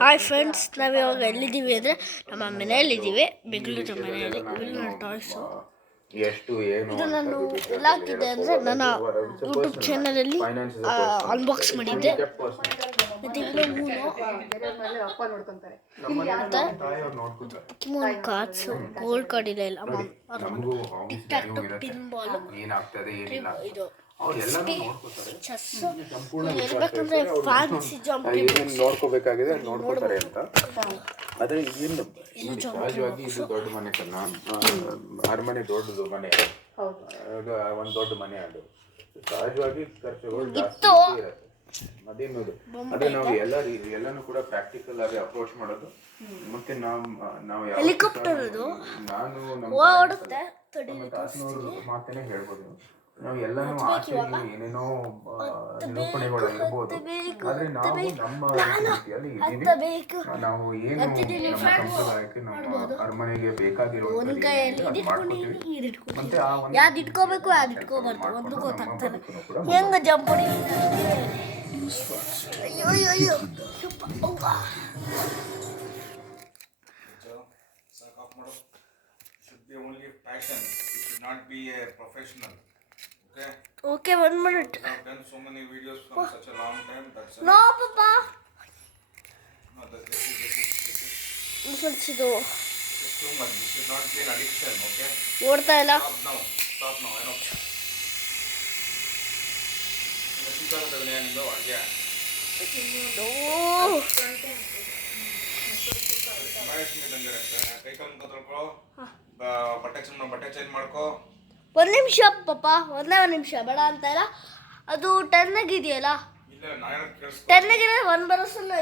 Hi friends, ನಾವಿವಾಗ ಎಲ್ಲಿದ್ದೀವಿ ಅಂದರೆ ನಮ್ಮ ಮನೆಯಲ್ಲಿದ್ದೀವಿ, ಬೆಂಗಳೂರು ಮನೆಯಲ್ಲಿ. ಇವೆಲ್ಲ ನನ್ನ ಟಾಯ್ಸು. ಇದು ನಾನು ಎಲ್ಲ ಹಾಕಿದ್ದೆ ಅಂದರೆ ನನ್ನ ಯೂಟ್ಯೂಬ್ ಚಾನಲಲ್ಲಿ ಅನ್ಬಾಕ್ಸ್ ಮಾಡಿದ್ದೆ. ಮತ್ತು ಪೊಕಿಮೋನ್ ಕಾರ್ಡ್ಸು, ಗೋಲ್ಡ್ ಕಾರ್ಡ್ ಇದೆ ಎಲ್ಲ, ಟಿಕ್ ಟಾಕ್ ಪಿನ್ ಬಾಲ್, ಇದು ಇರ್ಬೇಕಂದ್ರೆ ಫ್ಯಾನ್ಸಿ ನೋಡ್ಕೋಬೇಕಾಗಿದೆ ನೋಡ್ಕೋತಾರೆ ಅಂತ. ಆದ್ರೆ ಏನು ಸಹಜವಾಗಿ ಇದು ದೊಡ್ಡ ಮನೆ ಕನ್ನ ಅರಮನೆ ದೊಡ್ಡದು ಮನೆ, ಒಂದು ದೊಡ್ಡ ಮನೆ. ಅದು ಸಹಜವಾಗಿ ಖರ್ಚುಗಳು ಜಾಸ್ತಿ ಇರುತ್ತೆ. ಅದೇನದು ಅದೇ ನಾವು ಎಲ್ಲಾನು ಕೂಡ ಪ್ರಾಕ್ಟಿಕಲ್ ಆಗಿ ಅಪ್ರೋಚ್ ಮಾಡೋದು. ಮತ್ತೆ ನಾವು ಹೆಲಿಕಾಪ್ಟರ್ ನಾನು ಮಾತೇನೆ ಹೇಳ್ಬೋದು. ನಾವು ಎಲ್ಲಾನು ಆಸೆಗಳು ಏನೇನೋ ನಿರೂಪಣೆಗಳು ಇರ್ಬೋದು, ಆದ್ರೆ ನಾವು ನಮ್ಮ ರೀತಿಯಲ್ಲಿ ಇದೀವಿ. ನಾವು ಏನು ನಮ್ಮ ಸಂಪ್ರದಾಯಕ್ಕೆ ನಮ್ಮ ಅರಮನೆಗೆ ಬೇಕಾಗಿರೋ ಮತ್ತೆ ಆ ಯಾವ್ದು ಇಟ್ಕೋಬೇಕು ಯಾವ್ದು ಇಟ್ಕೋಬಾರ್ದು ಒಂದು ಗೊತ್ತಾಗ್ತದೆ. ಹೆಂಗ ಜಂಪ್ ಹೊಡಿ. ಅಯ್ಯೋ ಅಯ್ಯೋ Okay, 1 minute. I've done so many videos for such a long time. That's no, Papa. No, this is What's it do? It's too much. This should not be an addiction, okay? ಓಡ್ತಾ ಇಲ್ಲ. Stop now. I know. ಚಿಕ್ಕದಾಗಲೇ ನಿಂದು ಅಡ್ಗೆ. ಕೈ ಕಾಲು ಮುಖ ತೊಳ್ಕೊ, ಬಟ್ಟೆ change ಮಾಡ್ಕೊ. 1 ನಿಮಿಷ ಪಾಪ, ಒಂದೇ 1 ನಿಮಿಷ ಬೇಡ ಅಂತ ಇಲ್ಲ. ಅದು 10 ಆಗಿದೆಯಲ್ಲ, 10 ಆಗಿದೆ. 1 ಬರೋಸಲ್ಲ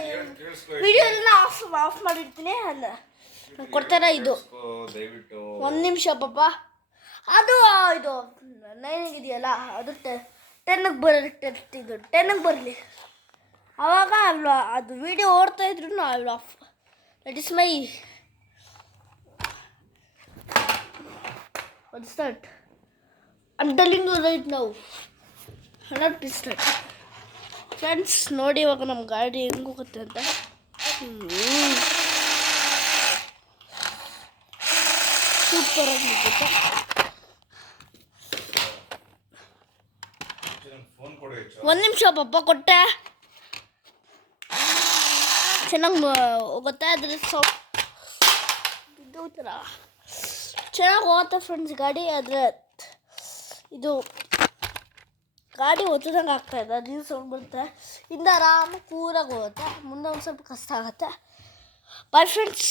ವಿಡಿಯೋ ಎಲ್ಲ ಆಫ್ ಮಾಡಿರ್ತೀನಿ. ಅಲ್ಲ ಕೊಡ್ತಾರ ಇದು 1 ನಿಮಿಷ ಪಾಪ. ಅದು ಇದು 9 ಆಗಿದೆಯಲ್ಲ, ಅದು 10ಗೆ ಬರಲಿ. ಇದು 10ಗೆ ಬರಲಿ. ಆವಾಗ ಅಲ್ವಾ ಅದು ವಿಡಿಯೋ ಓಡ್ತಾ ಇದ್ರು I will of. That is my what's that? I'm telling you right now, 100%. Friends ನೋಡಿ ಇವಾಗ ನಮ್ಮ ಗಾಡಿ ಹೆಂಗೆ ಹೋಗುತ್ತೆ ಅಂತ. ಸೂಪರ್ ಆಗಿ ಹೋಗುತ್ತೆ. ಒಂದು ನಿಮಿಷ ಪಪ್ಪ ಕೊಟ್ಟೆ, ಚೆನ್ನಾಗಿ ಹೋಗುತ್ತೆ. ಅದ್ರ ಇದು ಥರ ಚೆನ್ನಾಗಿ ಹೋಗುತ್ತೆ ಫ್ರೆಂಡ್ಸ್ ಗಾಡಿ. ಆದರೆ ಇದು ಗಾಡಿ ಒತ್ತದಂಗೆ ಆಗ್ತಾಯಿದೆ, ಅದೇನು ಸೌಂಡ್ ಬರುತ್ತೆ. ಹಿಂದೆ ಆರಾಮಾಗಿ ಕೂರಾಗಿ ಹೋಗುತ್ತೆ, ಮುಂದೆ ಒಂದು ಸ್ವಲ್ಪ ಕಷ್ಟ ಆಗುತ್ತೆ. Bye friends.